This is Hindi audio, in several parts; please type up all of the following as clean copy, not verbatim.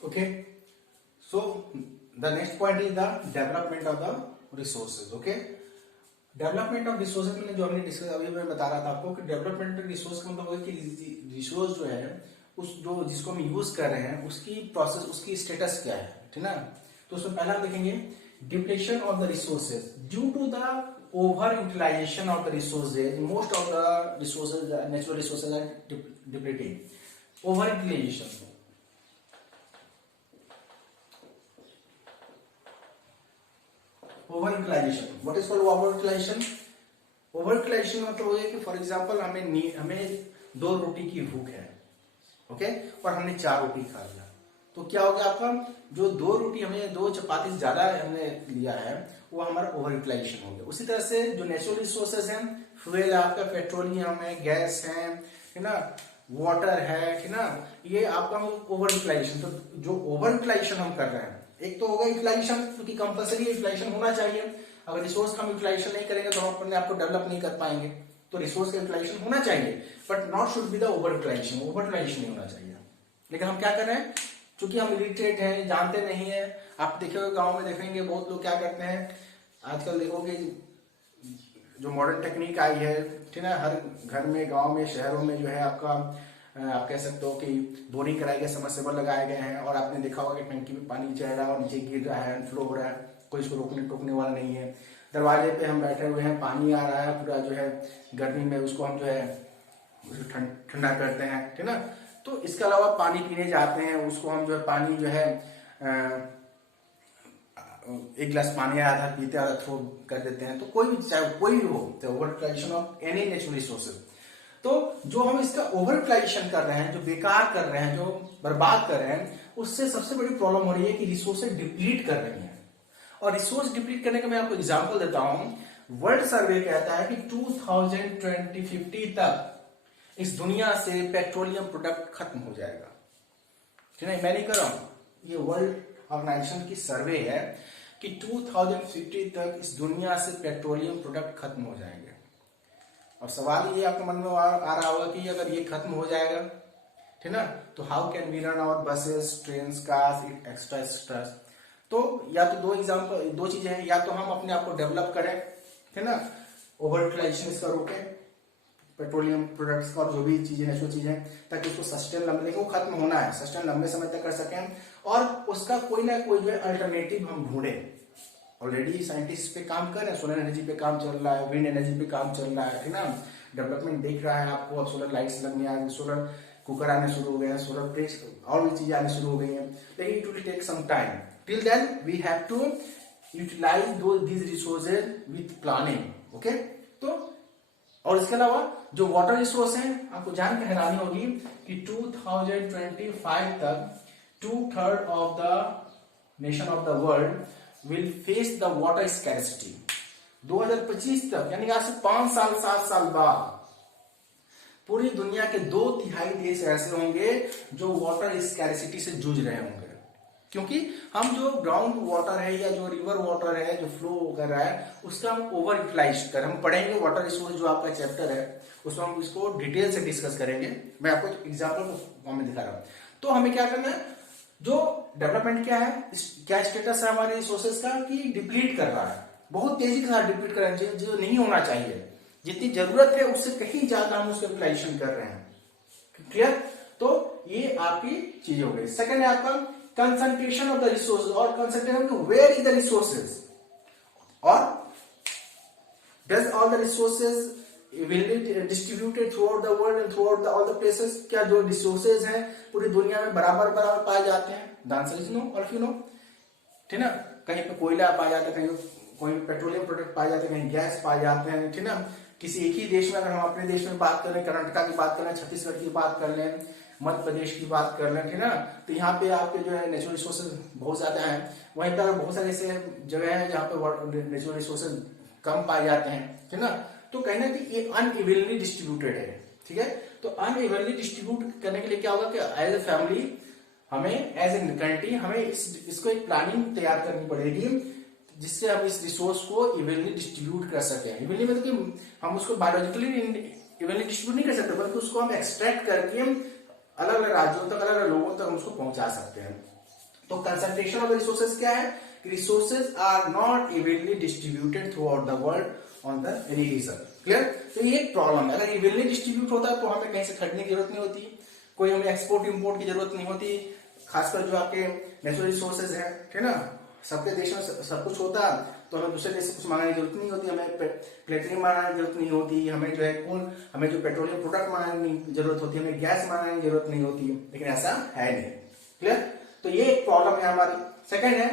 Okay, so the next point is the development of the resources. Okay, development of resources में जो हमने डिस्कस अभी मैं बता रहा था आपको कि डेवलपमेंट रिसोर्स का मतलब कि रिसोर्स जो है उस जो जिसको हम यूज कर रहे हैं उसकी प्रोसेस उसकी स्टेटस क्या है, ठीक ना। तो उसमें पहला हम देखेंगे depletion of the resources due to the over utilization of the resources. Most of the resources natural resources are depleting. Over utilization, over utilization, what is called over utilization? Over utilization मतलब वो है कि फॉर एग्जांपल हमें 2 रोटी की भूख है, ओके, और हमने 4 रोटी खा लिया, तो क्या हो गया आपका जो 2 रोटी हमें 2 चपाती ज्यादा हमने लिया है वो हमारा ओवर यूटिलाइजेशन हो गया। उसी तरह से जो नेचुरल रिसोर्सेज हैं, फ्यूल है आपका, पेट्रोलियम है, गैस है ना, वाटर है, ठीक ना, ये आपका ओवर यूटिलाइजेशन। तो जो ओवर यूटिलाइजेशन हम कर रहे हैं, एक तो होगा यूटिलाइजेशन, क्योंकि कंपलसरी यूटिलाइजेशन होना चाहिए। अगर रिसोर्स का हम यूटिलाइजेशन नहीं करेंगे तो हम अपने आप को डेवलप नहीं कर पाएंगे। तो रिसोर्स का यूटिलाइजेशन होना चाहिए, but not should be the over utilization. Over utilization नहीं होना चाहिए। लेकिन हम क्या कर रहे हैं, क्योंकि हम इलिटरेट हैं, जानते नहीं है। आप देखोगे गांव में देखेंगे बहुत लोग क्या करते हैं, आजकल देखोगे जो मॉडर्न टेक्निक आई है, ठीक है, हर घर में, गांव में, शहरों में जो है आपका आप कह सकते हो कि बोरिंग कराए गए, सबमर्सिबल लगाए गए हैं, और आपने देखा होगा कि टंकी में पानी चल रहा है और नीचे गिर रहा है, फ्लो हो रहा है, कोई इसको रोकने टोकने वाला नहीं है। दरवाजे पे हम बैठे हुए हैं, पानी आ रहा है पूरा, जो है गर्मी में उसको हम जो है ठंडा करते हैं, ठीक ना। तो इसके अलावा पानी पीने जाते हैं, उसको हम जो है पानी जो है 1 गिलास पानी आया था, पीते आधा थ्रो कर देते हैं। तो कोई भी, चाहे कोई भी हो, तो over utilization of any natural resources. तो जो हम इसका ओवर यूटिलाइजेशन कर रहे हैं, जो बेकार कर रहे हैं, जो बर्बाद कर रहे हैं, उससे सबसे बड़ी प्रॉब्लम हो रही है कि रिसोर्सेज डिप्लीट कर रही हैं। और रिसोर्स डिप्लीट करने का मैं आपको एग्जांपल देता हूं। वर्ल्ड सर्वे कहता है कि 2050 तक इस दुनिया से पेट्रोलियम प्रोडक्ट खत्म हो जाएगा। ठीक है, मैं नहीं कर रहा हूं, ये वर्ल्ड ऑर्गेनाइजेशन की सर्वे है कि 2050 तक इस दुनिया से पेट्रोलियम प्रोडक्ट खत्म हो जाएंगे। और सवाल ये आपके मन में आ रहा होगा कि अगर ये खत्म हो जाएगा, ठीक ना, तो how can we run our buses, train, cars, extra extra. तो या तो दो चीजें हैं, या तो हम अपने आप को डेवलप करें, ठीक ना, ओवर यूटिलाइजेशन इसका रोकें, पेट्रोलियम प्रोडक्ट्स का और जो भी चीजें नेचुरल चीजें, ताकि उसको सस्टेन लंबे, वो खत्म होना है, सस्टेन लंबे समय तक कर सकें, और उसका कोई ना कोई जो है अल्टरनेटिव हम ढूंढें। ऑलरेडी साइंटिस्ट पे काम कर रहे हैं, सोलर एनर्जी पे काम चल रहा है, विंड एनर्जी पे काम चल रहा है, ठीक ना, डेवलपमेंट देख रहा है आपको। अब सोलर लाइट्स लगने आ गई, सोलर कुकर आने शुरू हो गए हैं, सोलर फ्रिज और भी चीजें आने शुरू हो गई हैं, लेकिन it will take some time. Till then we have to utilize these resources with planning. Okay, तो और इसके अलावा जो वाटर रिसोर्स है, आपको जान के हैरानी होगी कि 2025 तक 2/3 of the nation of the world will face the water scarcity। 2025 तक, यानी आज से 5 साल 7 साल बाद पूरी दुनिया के 2/3 देश ऐसे होंगे जो वाटर स्कैरिसिटी से जूझ रहे होंगे। क्योंकि हम जो ग्राउंड वाटर है या जो रिवर वाटर है जो फ्लो कर रहा है, उसका हम ओवर यूटिलाइज कर, हम पढ़ेंगे वाटर रिसोर्स जो आपका चैप्टर है, उसमें हम इसको डिटेल से डिस्कस करेंगे। मैं आपको एग्जाम्पल फॉर्म में दिखा रहा हूं। तो हमें क्या करना है, जो डेवलपमेंट क्या है, क्या स्टेटस है हमारे रिसोर्सेज का, कि डिप्लीट कर रहा है, बहुत तेजी के साथ डिप्लीट कर रहा है, जो नहीं होना चाहिए। जितनी जरूरत है उससे कहीं ज्यादा हम उसका यूटिलाइजेशन कर रहे हैं। क्लियर? तो ये आपकी चीज हो गई। सेकंड है आपका कंसंट्रेशन ऑफ द रिसोर्सेज, और concentration where is the resources, और does all the resources will be distributed throughout the world and throughout all the places। क्या जो रिसोर्सेज हैं पूरी दुनिया में बराबर बराबर पाए जाते हैं? The answer is no और फिर नो, ठीक ना। कहीं पे कोयला पाया जाता है, कहीं कोई पेट्रोलियम प्रोडक्ट पाए जाते हैं, कहीं गैस पाए जाते हैं, ठीक ना। किसी एक ही देश में, अगर हम अपने देश में बात करें, कर्नाटका की बात करें, छत्तीसगढ़ की बात कर लें, मध्य प्रदेश की बात कर लें, ठीक ना, तो यहाँ पे आपके जो है नेचुरल रिसोर्सेज बहुत ज्यादा है। वहीं पर बहुत सारे ऐसे जगह है जहाँ पे नेचुरल रिसोर्सेज कम पाए जाते हैं, ठीक ना। तो कहना कि ये अनइवनली डिस्ट्रीब्यूटेड है, ठीक है। तो अनइवनली डिस्ट्रीब्यूट करने के लिए क्या होगा कि एज ए फैमिली हमें, एज ए कंट्री हमें इसको एक प्लानिंग तैयार करनी पड़ेगी, जिससे हम इस रिसोर्स को इवनली डिस्ट्रीब्यूट कर सकें। इवनली मतलब कि हम उसको बायोलॉजिकली इवनली डिस्ट्रीब्यूट नहीं कर सकते, बल्कि उसको हम एक्सट्रैक्ट करके हम अलग अलग राज्यों तक, अलग अलग लोगों तक हम उसको पहुंचा सकते हैं। तो कंसंट्रेशन ऑफ रिसोर्सेज क्या है? Resources are not evenly distributed throughout the world on the any region. Clear? तो ये एक प्रॉब्लम है। अगर इवनली डिस्ट्रीब्यूट होता है तो हमें कहीं से खरीदने की जरूरत नहीं होती, कोई हमें एक्सपोर्ट इंपोर्ट की जरूरत नहीं होती, खासकर जो आपके नेचुरल रिसोर्सेज है, ठीक है ना, सबके देश में सब कुछ होता तो हमें दूसरे देश से कुछ मंगाने की जरूरत नहीं होती, हमें प्लेटिनियम मंगाने की जरूरत नहीं होती, हमें जो है हमें जो पेट्रोलियम प्रोडक्ट मंगाने की जरूरत होती है, हमें गैस मंगाने की जरूरत नहीं होती, लेकिन ऐसा है नहीं। क्लियर? तो ये एक प्रॉब्लम है हमारी। सेकेंड है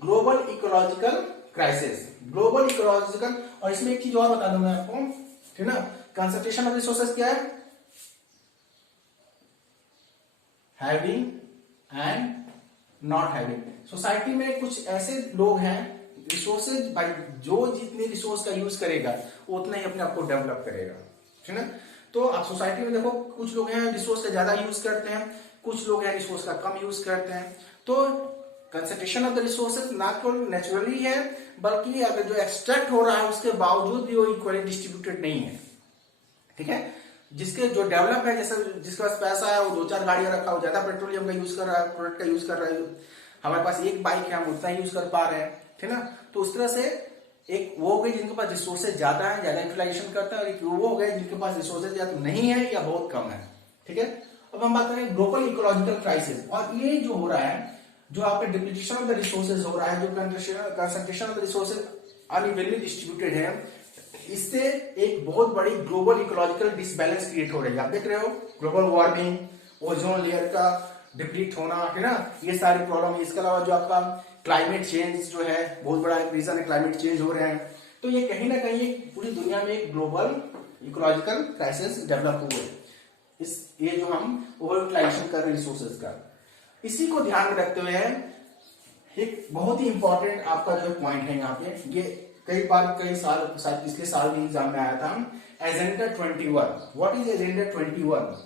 global ecological crisis. Global ecological, और इसमें एक चीज और बता दूं मैं आपको, ठीक है ना, कंसंट्रेशन ऑफ रिसोर्सेज क्या है? Having and not having. Society में कुछ ऐसे लोग हैं, रिसोर्सेज भाई जो जितने रिसोर्स का यूज करेगा वो उतना ही अपने आप को डेवलप करेगा, ठीक है ना। तो आप सोसाइटी में देखो, कुछ लोग हैं रिसोर्स का ज्यादा यूज करते हैं, कुछ लोग हैं रिसोर्स का कम यूज करते हैं। तो कंसंट्रेशन ऑफ द रिसोर्सेज ना केवल नेचुरली है, बल्कि अगर जो एक्सट्रैक्ट हो रहा है उसके बावजूद भी वो इक्वली डिस्ट्रीब्यूटेड नहीं है, ठीक है। जिसके जो डेवलप है, जैसे जिसके पास पैसा है वो 2-4 गाड़ियां रखा, वो ज्यादा पेट्रोलियम का यूज कर रहा है, प्रोडक्ट का यूज कर रहा है, हमारे पास एक बाइक है हम उतना यूज कर पा रहे हैं, ठीक है ना। तो उस तरह से एक वो हो गए जिनके पास रिसोर्सेज ज्यादा है, ज्यादा यूटिलाइजेशन करता है, और एक वो हो गए जिनके पास रिसोर्सेज या तो नहीं है या बहुत कम है, ठीक है। अब हम बात करें ग्लोबल इकोलॉजिकल क्राइसिस, और ये जो हो रहा है, जो आपका डिप्लीशन ऑफ द रिसोर्सेज हो रहा है, जो concentration of the resources unevenly distributed है, इससे एक बहुत बड़ी ग्लोबल इकोलॉजिकल डिसबैलेंस क्रिएट हो रही है। आप देख रहे हो ग्लोबल वार्मिंग, ओजोन लेयर का डिप्लीट होना, है ना, ये सारी प्रॉब्लम। इसके अलावा जो आपका क्लाइमेट चेंज जो है, बहुत बड़ा एक रीजन है, क्लाइमेट चेंज हो रहे हैं। तो ये कहीं ना कहीं पूरी दुनिया में एक ग्लोबल इकोलॉजिकल क्राइसिस डेवलप हुए, ये जो हम ओवर यूटिलाइजेशन कर रहे हैं रिसोर्सेज का। इसी को ध्यान में रखते हुए एक बहुत ही इंपॉर्टेंट आपका जो पॉइंट है यहाँ पे, ये कई साल शायद पिछले साल भी एग्जाम में आया था, एजेंडा 21। What is agenda 21?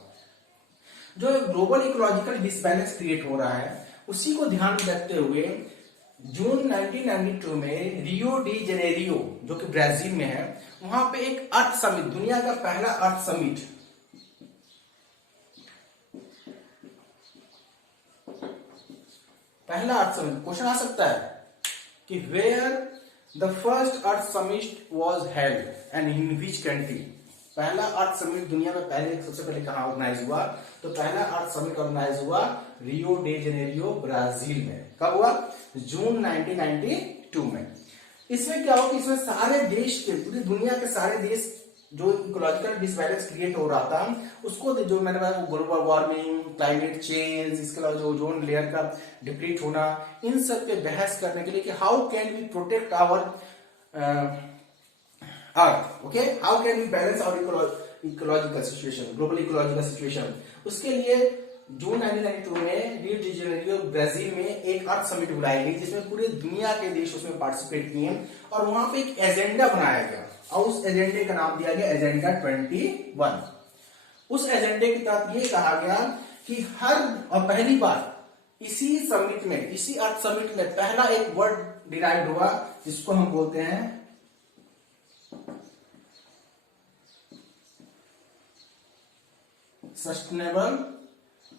जो ग्लोबल इकोलॉजिकल डिसबैलेंस क्रिएट हो रहा है, उसी को ध्यान में रखते हुए जून 1992 में रियो डी जेनेरियो, जो कि ब्राजील में है, वहां पे एक अर्थ समिट, दुनिया का पहला अर्थ समिट, क्वेश्चन आ सकता है कि where the first earth summit was held and in which country. पहला अर्थ समिट दुनिया में सबसे पहले कहां ऑर्गेनाइज हुआ? तो पहला अर्थ समिट ऑर्गेनाइज हुआ रियो डे जेनेरियो, ब्राजील में। कब हुआ? जून 1992 में। इसमें क्या हो कि इसमें सारे देश के, पूरी दुनिया के सारे देश, जो इकोलॉजिकल डिसबैलेंस क्रिएट हो रहा था उसको, जो मैंने बताया ग्लोबल वार्मिंग, क्लाइमेट चेंज, इसके अलावा जो ओजोन लेयर का डिप्लीट होना, इन सब पे बहस करने के लिए कि how can we protect our earth, okay, how can we balance our ecological situation, global ecological situation. उसके लिए जून 1992 में रियो डी जेनेरियो, ब्राजील में एक अर्थ समिट बुलाई गई, जिसमें पूरी दुनिया के देश उसमें पार्टिसिपेट किए, और वहां पे एक एजेंडा बनाया गया, और उस एजेंडे का नाम दिया गया एजेंडा 21। उस एजेंडे के तहत ये कहा गया कि और पहली बार इसी समिट में, इसी अर्थ समिट में पहला एक वर्ड डिराइव हुआ, जिसको हम बोलते हैं सस्टेनेबल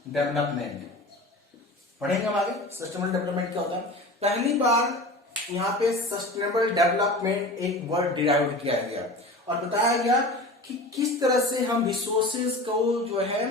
डेवलपमेंट। पढ़ेंगे हम आगे सस्टेनेबल डेवलपमेंट क्या होता है। पहली बार यहाँ पे सस्टेनेबल डेवलपमेंट एक वर्ड डिराइव किया गया, और बताया गया कि किस तरह से हम रिसोर्सेज को जो है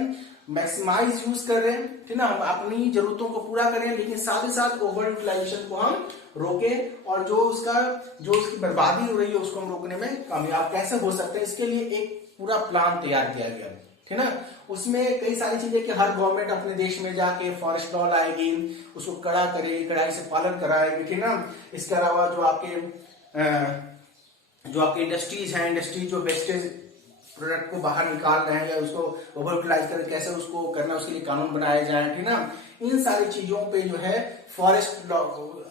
मैक्सिमाइज यूज कर रहे हैं, ठीक ना, हम अपनी जरूरतों को पूरा करें, लेकिन साथ ही साथ ओवर यूटिलाइजेशन को हम रोकें, और जो उसकी बर्बादी हो रही है उसको हम रोकने में कामयाब कैसे हो सकते हैं, इसके लिए एक पूरा प्लान तैयार किया गया, ठीक ना। उसमें कई सारी चीजें कि हर गवर्नमेंट अपने देश में जाके फॉरेस्ट लॉ लाएगी, उसको कड़ाई से पालन कराएगी, ठीक ना। इसके अलावा जो आपके इंडस्ट्रीज हैं, जो वेस्टेज प्रोडक्ट को बाहर निकाल रहे हैं या उसको ओवर यूटिलाइज कर कैसे उसको करना, उसके लिए कानून बनाए जाए, ठीक ना। इन सारी चीजों पे जो है फॉरेस्ट लॉ,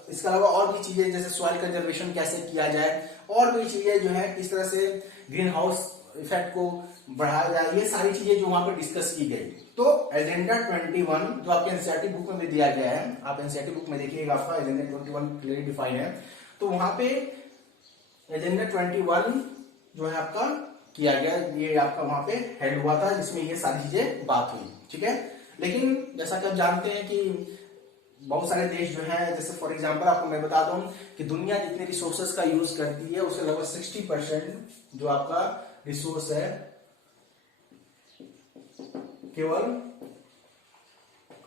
इसके अलावा और भी चीजें जैसे सॉइल कंजर्वेशन कैसे किया जाए, और भी चीजें जो है किस तरह से ग्रीन हाउस इफेक्ट को बढ़ाया जाए, ये सारी चीजें जो वहां पर डिस्कस की गई। तो एजेंडा 21 जो आपके एनसीईआरटी बुक में भी दिया गया है, आप एनसीईआरटी बुक में देखिएगा, आपका एजेंडा 21 क्लियरली डिफाइन है। तो वहां पे एजेंडा 21 जो है आपका किया गया, ये आपका वहां पे हेड हुआ था, जिसमें ये सारी चीजें बात हुई, ठीक है। लेकिन जैसा कि आप जानते हैं कि बहुत सारे देश जो हैं, जैसे फॉर एग्जांपल आपको मैं बता दूं कि दुनिया जितने रिसोर्सेज का यूज करती है उसके लगभग 60% जो आपका रिसोर्स है केवल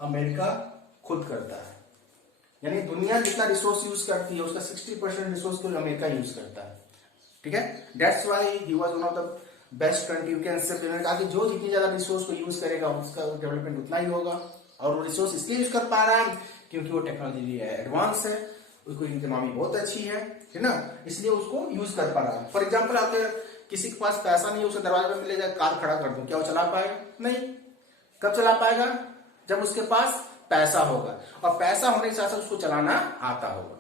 अमेरिका खुद करता है। यानी दुनिया जितना रिसोर्स यूज करती है उसका 60% रिसोर्स केवल अमेरिका यूज करता है। ठीक है, that's why he was one of the best country. You can say कहा कि जो जितनी ज्यादा रिसोर्स को यूज करेगा उसका डेवलपमेंट उतना ही होगा। और वो रिसोर्स इसलिए यूज कर पा रहा है क्योंकि वो टेक्नोलॉजी एडवांस है, उसको इकोनॉमी बहुत अच्छी है ना, इसलिए उसको यूज कर पा रहा है। फॉर एग्जाम्पल आपके किसी के पास पैसा नहीं है, उसके दरवाजे पे मिलेगा कार खड़ा कर दूं, क्या वो चला पाएगा? नहीं। कब चला पाएगा? जब उसके पास पैसा होगा, और पैसा होने के साथ साथ उसको चलाना आता होगा,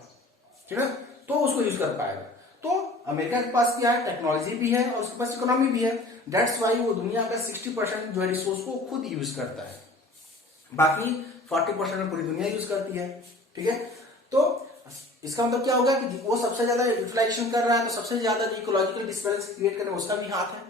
ठीक है, तो उसको यूज कर पाएगा। तो अमेरिका के पास क्या है? टेक्नोलॉजी भी है और उसके पास इकोनॉमी भी है। दैट्स वाई वो दुनिया का 60% जो है रिसोर्स को खुद यूज करता है, बाकी 40% में पूरी दुनिया यूज करती है। ठीक है, तो इसका मतलब क्या होगा कि वो सबसे ज्यादा यूटिलाइजेशन कर रहा है, तो सबसे ज्यादा इकोलॉजिकल डिस्बैलेंस क्रिएट करने उसका भी हाथ है।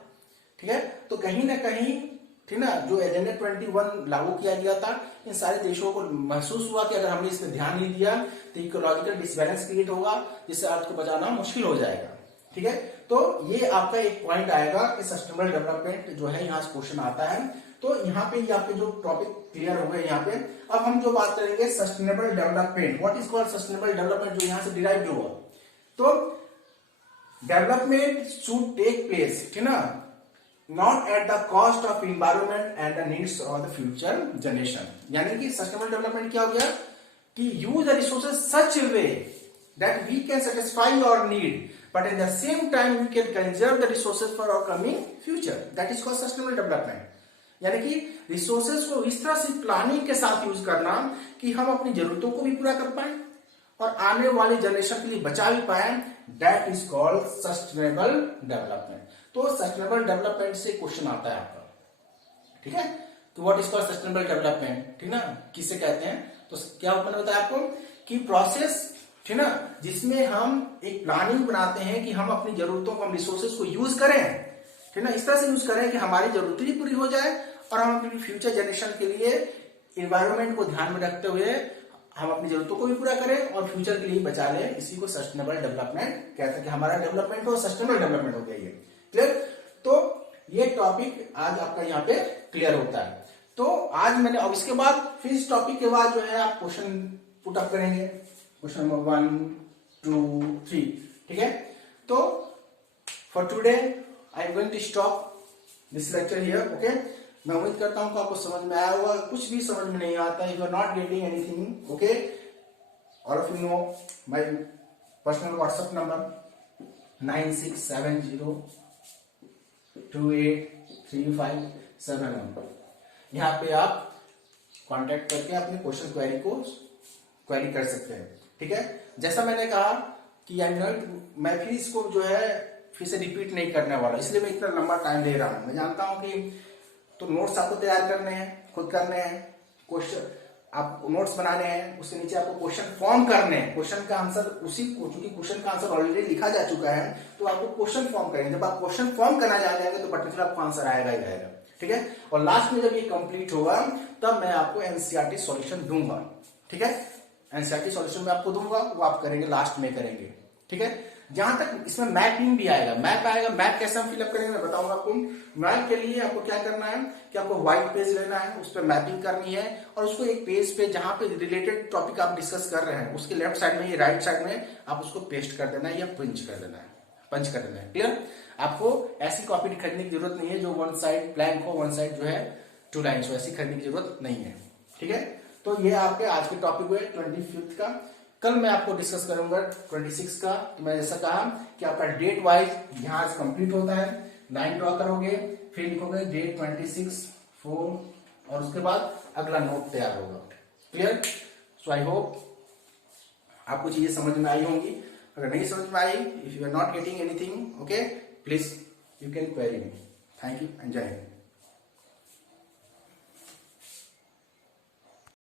ठीक है, तो कहीं ना कहीं, ठीक ना, जो एजेंडा 21 लागू किया गया था, इन सारे देशों को महसूस हुआ कि अगर हमने इस पर ध्यान नहीं दिया तो इकोलॉजिकल डिस्बैलेंस क्रिएट होगा, जिससे अर्थ को बचाना मुश्किल हो जाएगा। ठीक है, तो ये आपका एक पॉइंट आएगा कि सस्टेनेबल डेवलपमेंट जो है यहाँ से क्वेश्चन आता है। तो यहाँ पे ये आपके जो टॉपिक क्लियर हो गए यहाँ पे। अब हम जो बात करेंगे sustainable development, what is called sustainable development, जो यहाँ से डिराइव्ड हुआ। तो डेवलपमेंट शुड टेक प्लेस, ठीक ना, not at the cost of environment and the needs of the future generation. यानी कि सस्टेनेबल डेवलपमेंट क्या हो गया कि use the resources such a way that we can satisfy our need but at the same time we can conserve the resources for our coming future. That is called sustainable development. यानी कि रिसोर्सेज को इस तरह से प्लानिंग के साथ यूज करना कि हम अपनी जरूरतों को भी पूरा कर पाए और आने वाली जनरेशन के लिए बचा भी पाए। That is called sustainable development. तो सस्टेनेबल डेवलपमेंट से क्वेश्चन आता है आपका, ठीक है, तो what is called sustainable development, ठीक ना, किसे कहते हैं? तो क्या मैंने बताया आपको कि प्रोसेस, ठीक ना, जिसमें हम एक प्लानिंग बनाते हैं कि हम अपनी जरूरतों को, हम रिसोर्सेज को यूज करें, ठीक ना, इस तरह से यूज करें कि हमारी जरूरतें भी पूरी हो जाए और हम अपनी फ्यूचर जनरेशन के लिए एनवायरनमेंट को ध्यान में रखते हुए हम अपनी जरूरतों को भी पूरा करें और फ्यूचर के लिए बचा लें। इसी को सस्टेनेबल डेवलपमेंट कहते हैं कि हमारा डेवलपमेंट हो, सस्टेनेबल डेवलपमेंट हो गया। ये क्लियर? तो ये टॉपिक आज आपका यहाँ पे क्लियर होता है। तो आज मैंने, अब इसके बाद फिर इस टॉपिक के बाद जो है आप क्वेश्चन पुट अप करेंगे, क्वेश्चन नंबर 1, 2, 3, ठीक है। तो for today I am going to stop this lecture here, okay. मैं उम्मीद करता हूं कि आपको समझ में आया होगा। कुछ भी समझ में नहीं आता, you are not getting anything, okay, all of you know my personal WhatsApp number 9670283571। यहाँ पे आप कांटेक्ट करके अपने क्वेश्चन क्वेरी को क्वेरी कर सकते हैं, ठीक है। जैसा मैंने कहा कि मैं फिर इसको जो है फिर से रिपीट नहीं करने वाला, इसलिए मैं इतना लंबा टाइम ले रहा हूं। मैं जानता हूं कि तो नोट्स आपको तैयार करने हैं, खुद करने हैं, क्वेश्चन आप नोट्स बनाने हैं, उसके नीचे आपको क्वेश्चन फॉर्म करने हैं, क्वेश्चन का आंसर उसी को, चूंकि क्वेश्चन का आंसर ऑलरेडी लिखा जा चुका है तो आपको क्वेश्चन फॉर्म करेंगे। जब आप क्वेश्चन फॉर्म करना जाएंगे तो पर्टिकुलर आपको आंसर आएगा ही आएगा, ठीक है। और लास्ट में जब ये कंप्लीट होगा तब मैं आपको एनसीईआरटी सॉल्यूशन दूंगा, ठीक है। एनसीईआरटी सॉल्यूशन में आपको दूंगा, वो आप करेंगे, लास्ट में करेंगे, ठीक है। जहां तक इसमें मैपिंग भी आएगा, मैप आएगा, मैप कैसे हम फिलअप करेंगे मैं बताऊंगा आपको। मैप के लिए आपको क्या करना है कि आपको व्हाइट पेज लेना है, उस पर मैपिंग करनी है और उसको एक पेज पे जहां पे रिलेटेड टॉपिक आप डिस्कस कर रहे हैं उसके लेफ्ट साइड में या राइट साइड में आप उसको पेस्ट कर देना है या पंच कर देना है, क्लियर। आपको ऐसी कॉपी खरीदने की जरूरत नहीं है जो वन साइड ब्लैंक हो, वन साइड जो है 2 लाइन्स हो, ऐसी खरीदने की जरूरत नहीं है, ठीक है। तो ये आपके आज के टॉपिक हुए 25 का। कल मैं आपको डिस्कस करूंगा 26 का। तो मैं जैसा कहा कि आपका डेट वाइज यहां से कंप्लीट होता है, लाइन ड्रॉ करोगे, फिर लिखोगे डेट 26 4 और उसके बाद अगला नोट तैयार होगा, क्लियर। सो आई होप आपको चीजें समझ में आई होंगी। अगर नहीं समझ में आई, if you are not getting anything, okay, please you can query me. Thank you and जय हिंद।